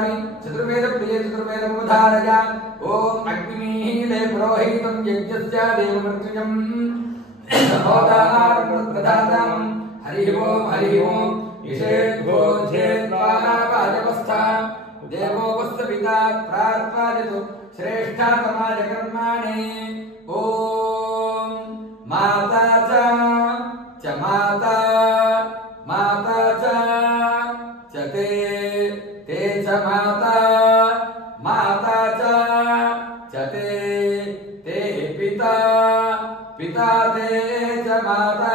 चतुर्वेद प्रिय चतुर्वेद मुधारय ओम अग्निमीले पुरोहितं यज्ञस्य देवमृत्युजं होतार प्रदातं हरि ओम ईशेद्भोजेद्वारावाजवस्था देवोपस्य पिता प्रार्थादितु श्रेष्ठतमाय कर्माणि ओम माता च माता माता च ते ते च माता माता च ते ते पिता पिता ते च माता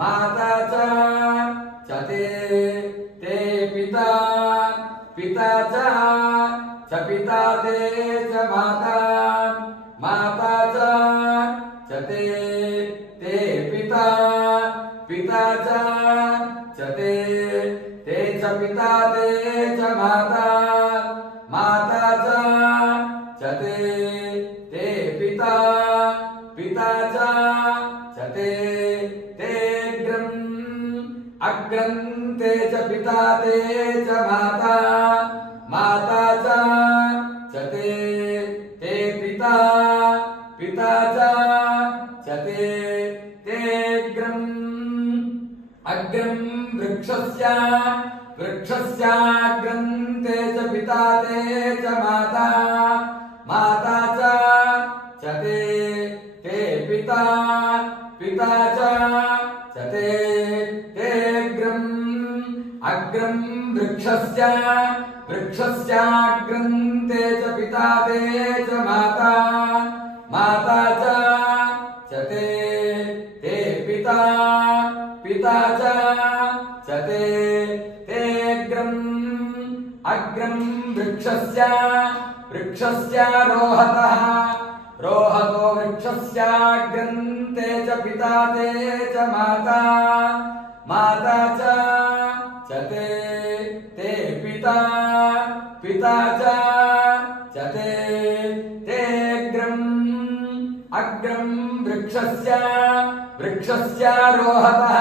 माता च ते ते पिता पिता च पिता ते च माता माता च ते ते पिता पिता च ते ते च पिता ते च माता माता च ते ते पिता पिता च ते अग्रं ते च पिता ते च माता माता च ते पिता पिता च ते अग्रं वृक्षस्याग्रं ते च पिता ते च माता माता च ते पिता पिता च ते अग्रं वृक्षस्याग्रं ते च पिता ते च माता माता च ते पिता पिता च ते अग्रं वृक्षस्यारोहतः रोहतो वृक्षस्याग्रं ते च पिता ते च माता माता च ते पिता पिता च ते अग्रं वृक्षस्यारोहतः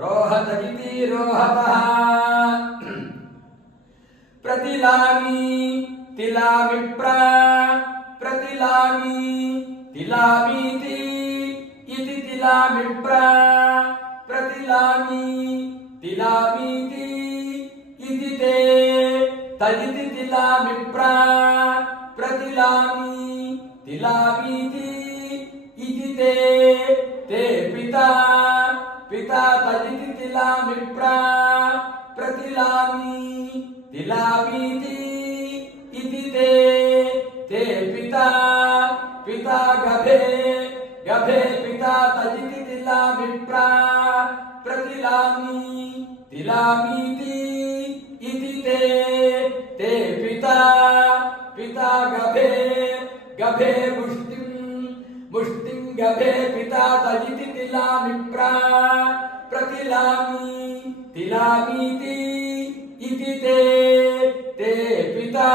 रोहत इति रोहतः प्रतिलामी तिलामि प्रतिलामी तिलामीति इति तिलामि प्रतिलामी तिलामीति इति ते तदिति तिलामि प्रतिलामी तिलामीति इति ते पिता पिता तदिति तिलामि प्रतिलामी तिलामीति इति ते पिता पिता गभे गभे पिता तदिति तिलामि प्रतिलामी तिलामीति इति ते पिता पिता गभे गभे मुष्टिं गभे पिता तदिति तिलामि प्रतिलामी तिलामीति इति ते पिता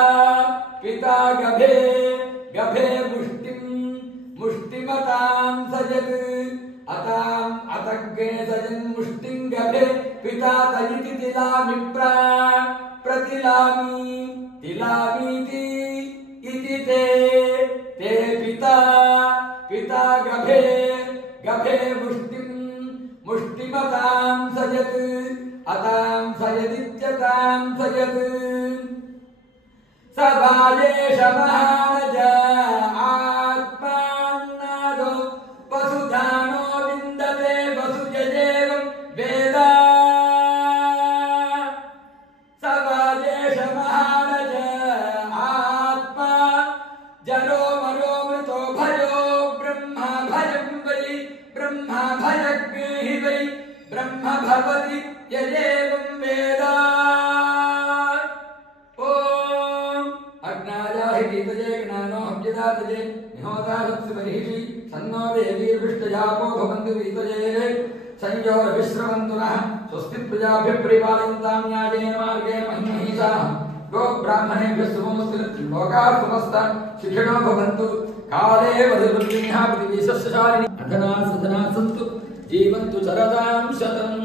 पिता गभे गभे मुष्टिमतां सजत् अताम् अतग्गे सजन् मुष्टिं गभे पिता तदिति तिलामि प्रतिलामी तिलामीति इति ते पिता पिता गभे गभे मुष्टिमतां सजत् अतां सयदित्यतां सयत् स बालेश महानज आत्मान्नादो वसुधानो विन्दते वसुजदेवं वेद स बालेश महानज आत्मा जरो मरो मृतो भयो ब्रह्मा भयं वै ब्रह्मा भयग्नि वै ब्रह्म भवति यदेवं वेद ओम अज्ञायाहि गीतजे ज्ञानो हव्यदातजे निहोतासत्सु बर्हिषि सन्नो देवीर्विष्टजापो भवन्तु गीतजे संयोरविश्रवन्तु नः स्वस्ति प्रजाभ्यः परिपालयन्तां न्यायेन मार्गेण महिमहीसाः गो ब्राह्मणेभ्यः शुभमस्तु लोकाः समस्ताः सुखिनो भवन्तु काले वधुर्विन्याः प्रतिवेशस्यशालिनी अधना सधना सन्तु जीवन्तु शरदां शतम्।